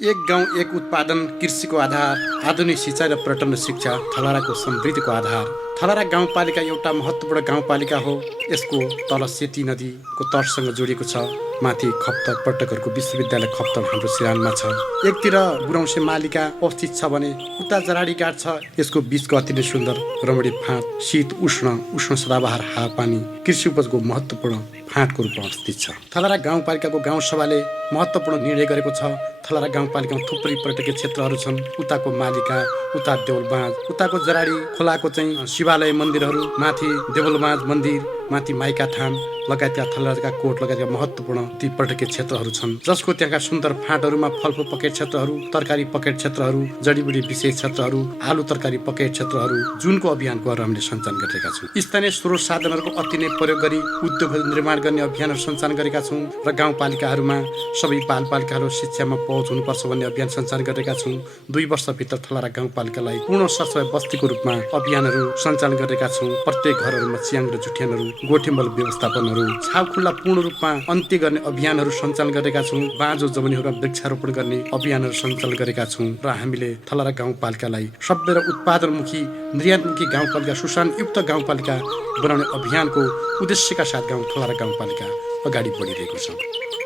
एक गाउँ एक उत्पादन कृषिको आधार, आधुनिक सिँचाइ र पर्यटन र शिक्षा थलाराको समृद्धिको आधार। थलारा गाउँपालिका एउटा महत्त्वपूर्ण गाउँपालिका हो। यसको तल सेती नदीको तटसँग जोडिएको छ। माथि खप्तर पर्यटकहरूको विश्वविद्यालय खप्तर हाम्रो सिरानमा छ। एकतिर गुराउँसे मालिका अवस्थित छ भने उता जराडी घाट छ। यसको बीचको अति नै सुन्दर रमणीय फाँट शीत उष्ण सदाबहार हावापानी कृषि उपजको महत्त्वपूर्ण फाँटको रूपमा अवस्थित छ। थलारा गाउँपालिकाको गाउँसभाले महत्त्वपूर्ण निर्णय गरेको छ। थलारा गाउँपालिकामा थुप्रै पर्यटकीय क्षेत्रहरू छन्। उताको मालिका, उता देउलबाँझ, उताको जराडी खोलाको चाहिँ शिवालय मन्दिरहरू, माथि देउलबाँझ मन्दिर, माथि माइका थान लगायतका थलाराका कोट लगायतका महत्त्वपूर्ण ती पर्यटकीय क्षेत्रहरू छन्। जसको त्यहाँका सुन्दर फाँटहरूमा फलफुल पकेट क्षेत्रहरू, तरकारी पकेट क्षेत्रहरू, जडीबुटी विशेष क्षेत्रहरू, आलु तरकारी पकेट क्षेत्रहरू जुनको अभियानको हामीले सञ्चालन गरिरहेका छौँ। स्थानीय स्रोत साधनहरूको अति नै प्रयोग गरी उद्योगहरू निर्माण गर्ने अभियानहरू सञ्चालन गरेका छौँ र गाउँपालिकाहरूमा सबै बालबालिकाहरू शिक्षामा पहुँच हुनुपर्छ भन्ने अभियान सञ्चालन गरेका छौँ। 2 वर्षभित्र थलारा गाउँपालिकालाई पूर्ण सरसफाइ बस्तीको रूपमा अभियानहरू सञ्चालन गरेका छौँ। प्रत्येक घरहरूमा च्याङ र जुठ्यानहरू, गोठेमल व्यवस्थापनहरू, छाउखुल्ला पूर्ण रूपमा अन्त्य गर्ने अभियानहरू सञ्चालन गरेका छौँ। बाँझो जमिनहरूमा वृक्षारोपण गर्ने अभियानहरू सञ्चालन गरेका छौँ र हामीले थलारा गाउँपालिकालाई सभ्य र उत्पादनमुखी निर्यातमुखी गाउँपालिका, सुशानयुक्त गाउँपालिका बनाउने अभियानको उद्देश्यका साथ थलारा गाउँपालिका अगाडि बढिरहेको छ।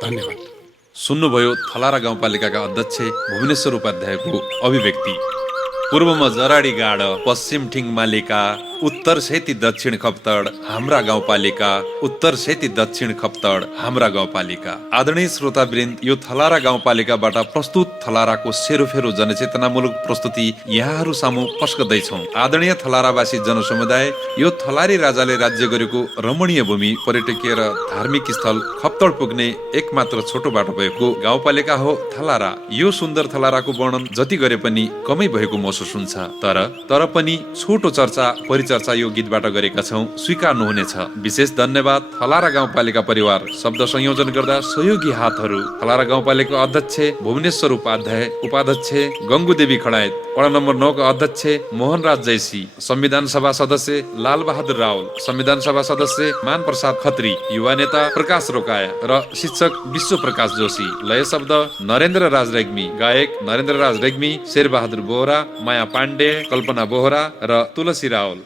धन्यवाद। सुन्नुभयो थलारा गाउँपालिकाका अध्यक्ष भुवनेश्वर उपाध्यायको अभिव्यक्ति। पूर्वमा जराडी गाड, पश्चिम ठिङ मालिका, उत्तर सेती दक्षिण खप्तड हाम्रा गाउँपालिका, उत्तर सेती दक्षिण खप्तड हाम्रा गाउँपालिका। आदरणीय श्रोतावृन्द, यो थलारा गाउँपालिकाबाट प्रस्तुत थलाराको सेरोफेरो जनचेतनामूलक प्रस्तुति यहाँहरू सामु पस्कदैछौँ। आदरणीय थलारावासी जनसमुदाय, यो थलारी राजाले राज्य गरेको रमणीय भूमि, पर्यटकीय र धार्मिक स्थल खप्तड पुग्ने एकमात्र छोटो बाटो भएको गाउँपालिका हो थलारा। यो सुन्दर थलाराको वर्णन जति गरे पनि कमै भएको महसुस हुन्छ। तर पनि छोटो चर्चा यो गीतबाट गरेका छौँ, स्वीकार्नुहुनेछ। विशेष धन्यवाद थलारा गाउँपालिका परिवार। शब्द संयोजन गर्दा सहयोगी हातहरू थलारा गाउँपालिका अध्यक्ष भुवनेश्वर उपाध्याय, उपाध्यक्ष गङ्गुदेवी खडायत, वडा नम्बर 9 का अध्यक्ष मोहनराज जैसी, संविधान सभा सदस्य लालबहादुर रावल, संविधान सभा सदस्य मान प्रसाद खत्री, युवा नेता प्रकाश रोकाया र शिक्षक विश्व प्रकाश जोशी। लय शब्द नरेन्द्र राज रेग्मी, गायक नरेन्द्र राज रेग्मी, शेरबहादुर बोहरा, माया पाण्डे, कल्पना बोहरा र तुलसी रावल।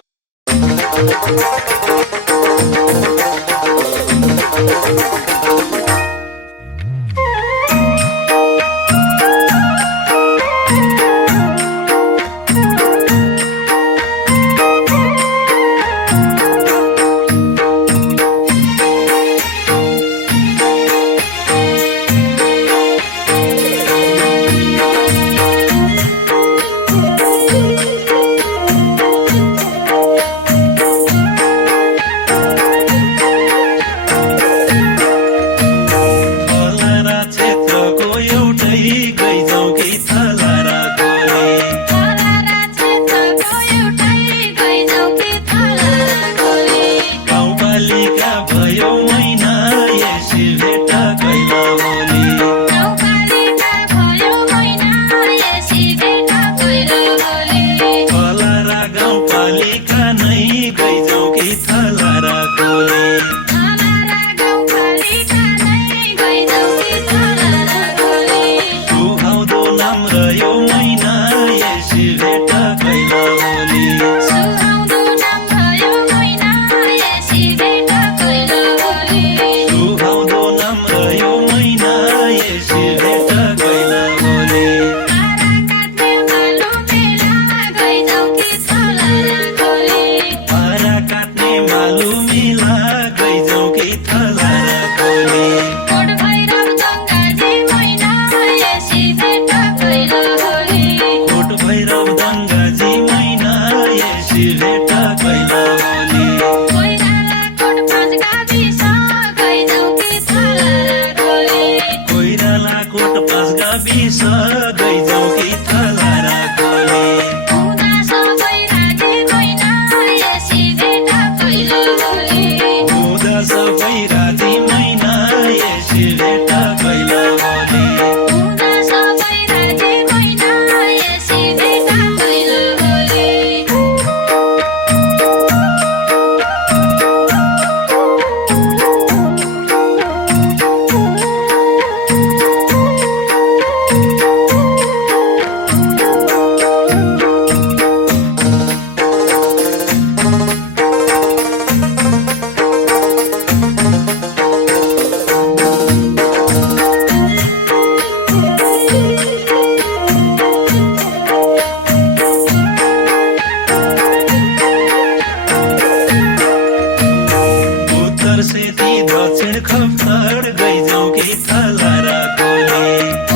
सेती दक्षिण खप्तड गइजाउँ कि थला र कोली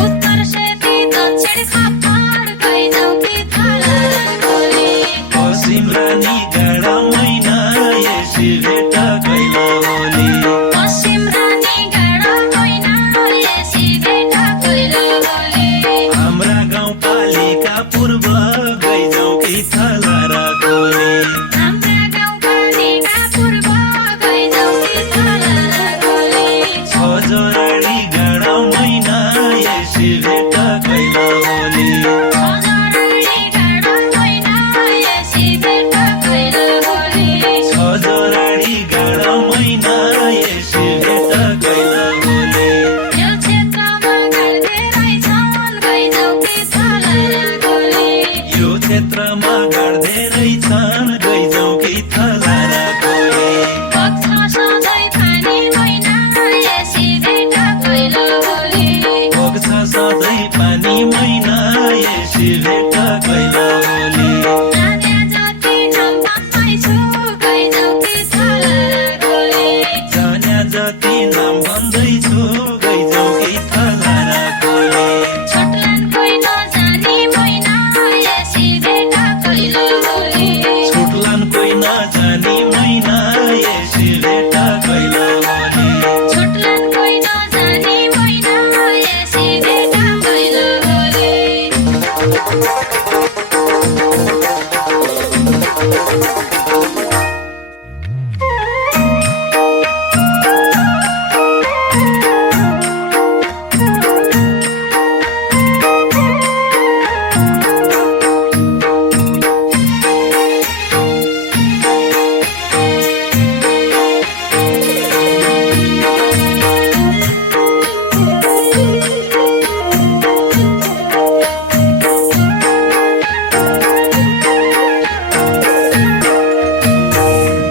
उत्तर सेती दक्षिण खप्तड गइजाउँ कि थला र कोली पश्चिम रानी गाडा मैना यसै भेट कैला होली पश्चिम रानी गाडा मैना यसै भेट कैला होली हाम्रा गाउँपालिका पूर्व गइजाउँ कि थला र कोली हाम्रा गाउँपालिका पूर्व गइजाउँ कि थला र कोली छ जोराडी गाडा मैना यसै भेट कैला होली छोराडी गाडा मैना यसै भेट कैला होली छ जोराडी गाडा मैना यसै भेट कैला होली यो क्षेत्रमा गर्दै रहेछन् गइजाउँ कि थला र कोली यो क्षेत्रमा गाड्दै रहेछन् गइजाउँ कि थला र कोली बग्छ सधैँ पानी मैना यसै भेट कैला होली बग्छ सधैँ पानी मैना यसै भेट कैला होली जाने जति नाम भन्दैछु गइजाउँ कि थला र कोली जान्या जति नाम भन्दैछु गइजाउँ कि थला र कोली छोटलान कोही नजानी मैना यसै भेट कैला होली छुटलान कोही नजानी मैना यसै भेट कैला होली छोटलान कोही नजानी मैना यसै भेट कैला होली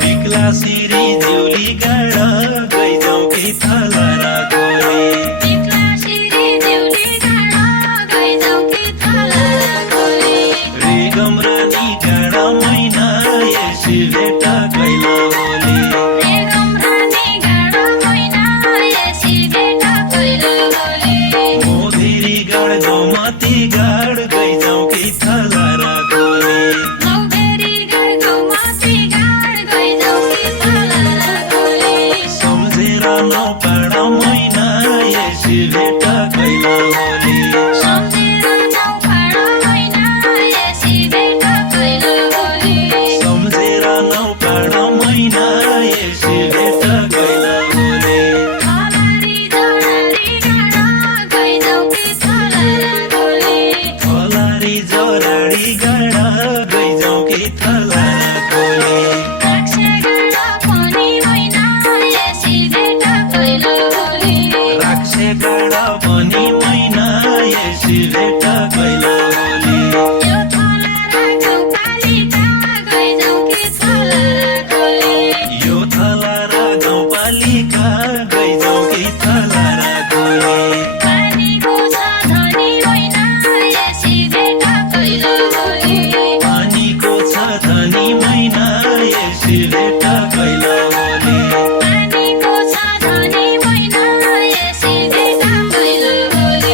बिक्लासिरी जिउली गाडा गइजाउँ कि थला र कोली बिक्लासिरी जिउली गाडा गइजाउँ कि थला र कोली रेगम रानी गाडा मैना यसै भेट कैला होली रेगम रानी गाडा मैना यसै भेट कैला होली मोधिरी गाड गौमती गाड गइजाउँ कि थला र कोली लौबेरी गाड गौमती गाड गइजाउँ कि थला र कोली सम्झेर नपाडा मैना यसै भेट कैला होली सम्झेर नौपाडा मैना यसै भेट कैला होली सम्झेर नपाडा मैना यसै भेट कैला होली थलारी जोडारी गाडा गइजाउँ कि थला र कोली थलारी जोराडी गाडा गइजाउँ कि थला र कोली राक्षे गाडा पनि मैना यसै भेट कैला होली राक्षे गाडा पनि मैना यसै भेट कैला होली यो थला र गाउँपालिका गइजाउँ कि थला र कोली यो थला र गाउँपालिका गइजाउँ कि थला र कोली पानीको छ धनी मैना यसै भेट कैला होली पानीको छ धनी मैना यसै भेट कैला होली पानीको छ धनी मैना यसै भेट कैला होली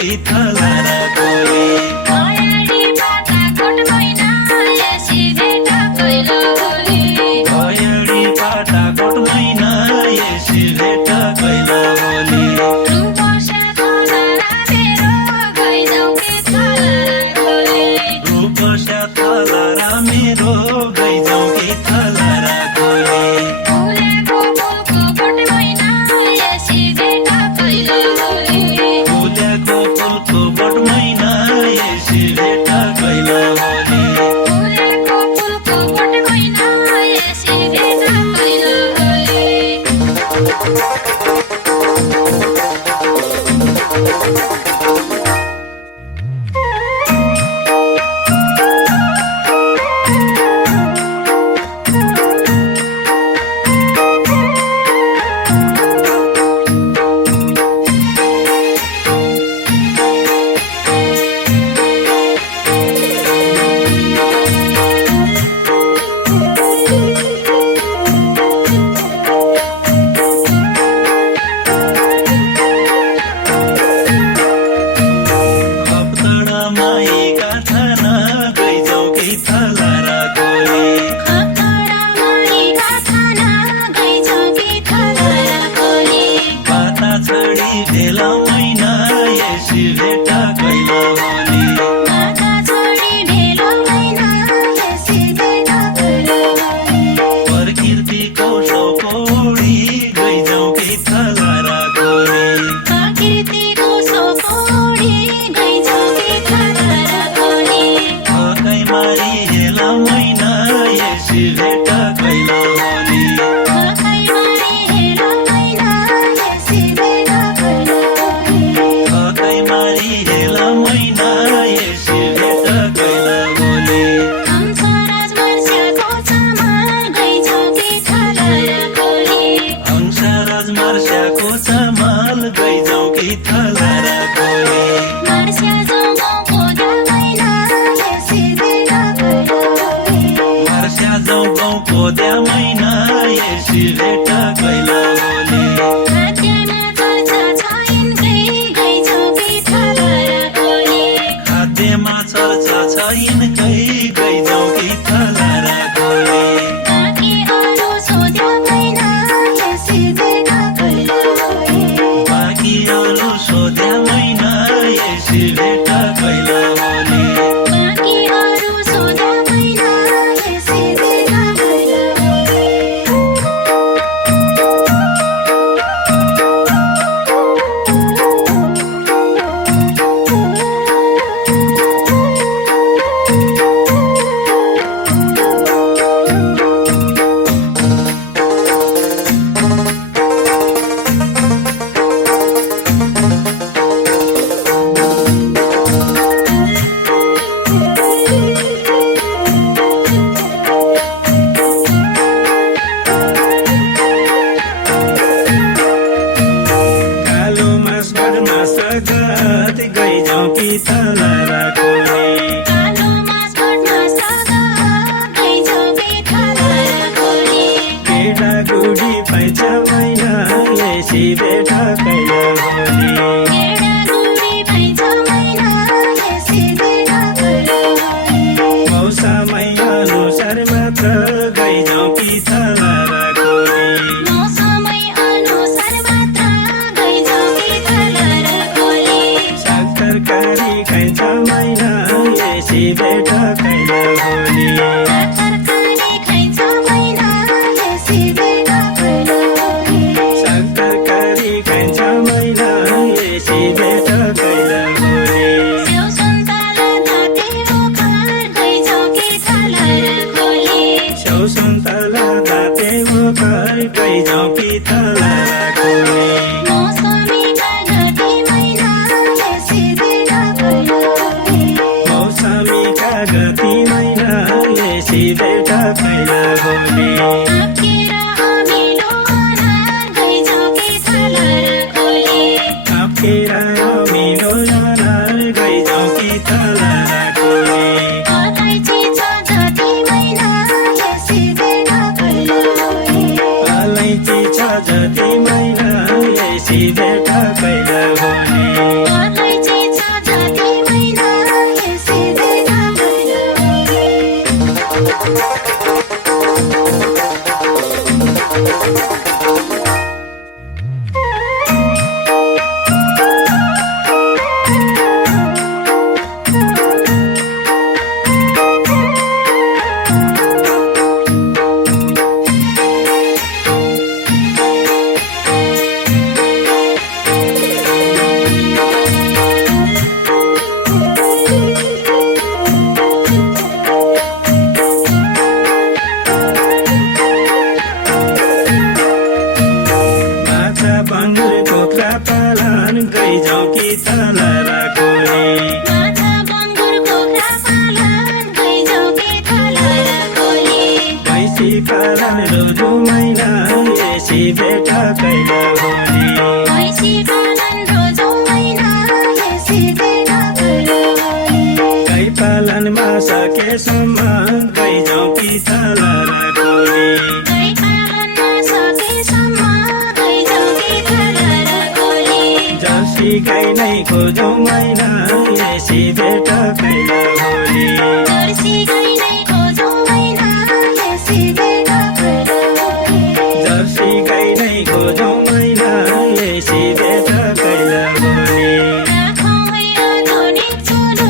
कि थलारा गोली भयाडी बाटाकोट मैना यसि भेट कैला गोली भयाडी बाटाकोट मैना यसि भेट कैला गोली रूपसा थलारा मेरो गइजाउ कि थलारा गोली रूपसा थलारा मेरो गइजाउ कि थलारा गोली फुलेको फुलको बोट मैना यसि भेट कैला गोली फुलेको फुलको बोट मैना यसि भेट कैला गोली फुलेको फुलको बोट मैना यसि भेट कैला गोली खप्तडा माइका थाना गइजाउ कि थलारा गोली खतरा माइका थाना गइजाउ कि थलारा गोली पाता छडी भेला मैना यसि भेट कैला गोली माता छोडी भेलो मैना यसि भेट कैला गोली प्रकृतिको सोपोडी गइजाउ कि थलारा गोली प्रकृतिको सोपोडी गइजाउ कि थलारा गोली थकै मारी हेला मैना यसि भेट कैला गोली थकै मारी हेलो मैना यसि भेट कैला गोली थकै मारी हेला मैना यसि भेट कैला गोली हंसराज मर्स्याको चमार गइजाउ कि थलारा गोली हंसराज मर्स्याको चमाल गइजाउ कि थलारा गोली मर्स्या जङ्गलको मैना यसि भेट कैला गोली मर्स्या जाउँ गाउँको द्या मैना यसि भेट कैला गोली खाद्यमा चल्छ छैनकै गइजाउ कि थलारा गोली खाद्यमा चर्च छ यिनकै गइजाउ कि थलारा गोली बाँकी अरू सोध्या मैना यसि भेट कैला गोली बाँकी अरू सोध्या मैना यसि भेट कैला गोली बाँकी अरू सोध्या मैना यसि भेट कैला गोली कालो मास बदमास गत गइजाउ कि थलारा गोली कालो मास भट्न सगा गइजाउ कि थलारा गोली केटा गुडी पैछ मैना यसि भेट कैला गोली केडा गुडी भइछ मैना यसि भेट कैला गोली मौसमै अनुसार मात्र गइजाउ कि थलारा गोली मौसमै अनुसार मात्र गइजाउ कि थलारा गोली साग तरकारी खाइन्छ मैना यसि खोजु मैना यसै बेटा कैला होली भैँसीको नन्द्रो जाउँ मैना यसै बेटा कैला होली गाई पालनमा सकेसम्म गइजाउँ कि थला र गोली गाई पालनमा सकेसम्म गइजाउँ कि थला र गोली जर्सी गाई नै खोजौँ मैना यसै बेटा कैला होली जर्सी गाई नै खोजौँ मैना यसै बेटा कैला होली जर्सी गाई नै खोजौँ मैना यसै बेटा कैला होली राखौँ है आधुनिक चुलो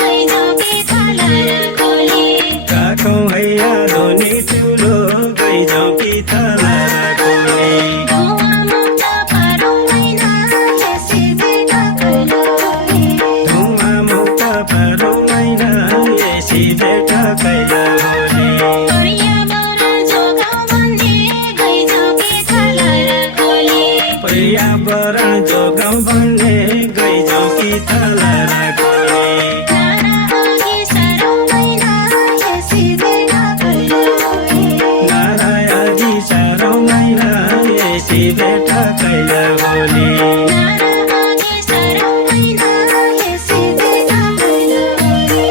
गइजाउँ कि थला र गोली राखौँ है आधुनिक चुलो गइजाउँ कि थला र गोली धुवामुक्त पारौँ मैना यसै बेटा कैला होली धुवा मुक्त पारौँ मैना यसै बेटा कैला होली पर्यावरण जोगाउँ भन्ने गइजाउँ कि थला र गोली पर्यावरण जोगाउँ भन्ने गइजाउँ कि थला र गोली नारा अघि सारौँ मैना यसै बेटा कैला होली नारा अघि सारौँ मैना यसै बेटा कैला होली नारा अघि सारौँ मैना यसै बेटा कैला होली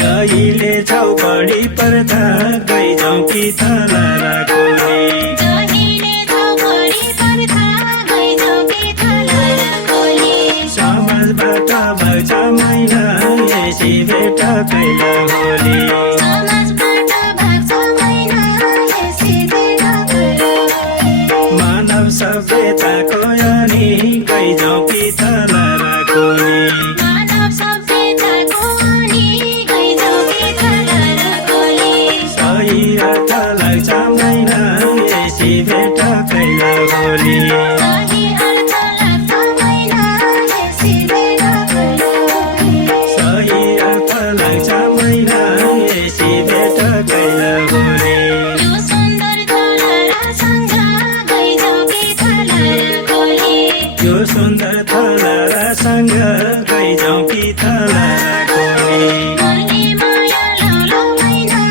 जहिले छौ बढी पर्दा गइजाउँ कि थला र गोली जहिले जाउँ बढी पर्दा गइजाउँ कि थला र गोली समाजबाट भन्छ मैना यसै बेटा कैला होली समाजबाट भाग्छ मैना यसै बेटा कैला होली मानव सभ्यताको अनि गइजाउँ कि थला र गोली मानव सभ्यताको अनि गइजाउँ कि थला र गोली सही अर्थ लाग्छ मैना यसै बेटा कैला होली सही अर्थ लाग्छ मैना यसै बेटा कैला होली सही अर्थ लाग्छ मैना यसै बेटा कैला होली यो सुन्दर थलारासँग गइजाउँ कि थला र गोली यो सुन्दर थलारासँग गइजाउँ कि थला र गोली मर्ने माया लाउलो मैना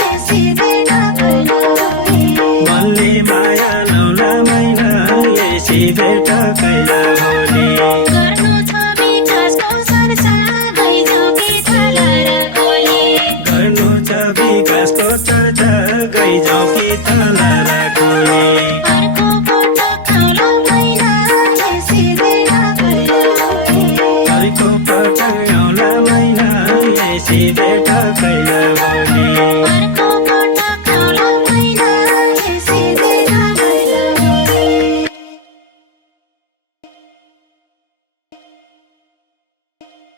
यसै बेटा कैला होली मनले माया लाउला मैना यसै बेटा कैला होली गर्नु छ विकासको चर्चा गइजाउँ कि थला र गोली गर्नु छ विकासको चर्चा गइजाउँ कि थला र गोली अर्को पटक खाउलो मैना यसै बेटा कैला होली अर्को पटक आउला मैना यसै बेटा कैला होली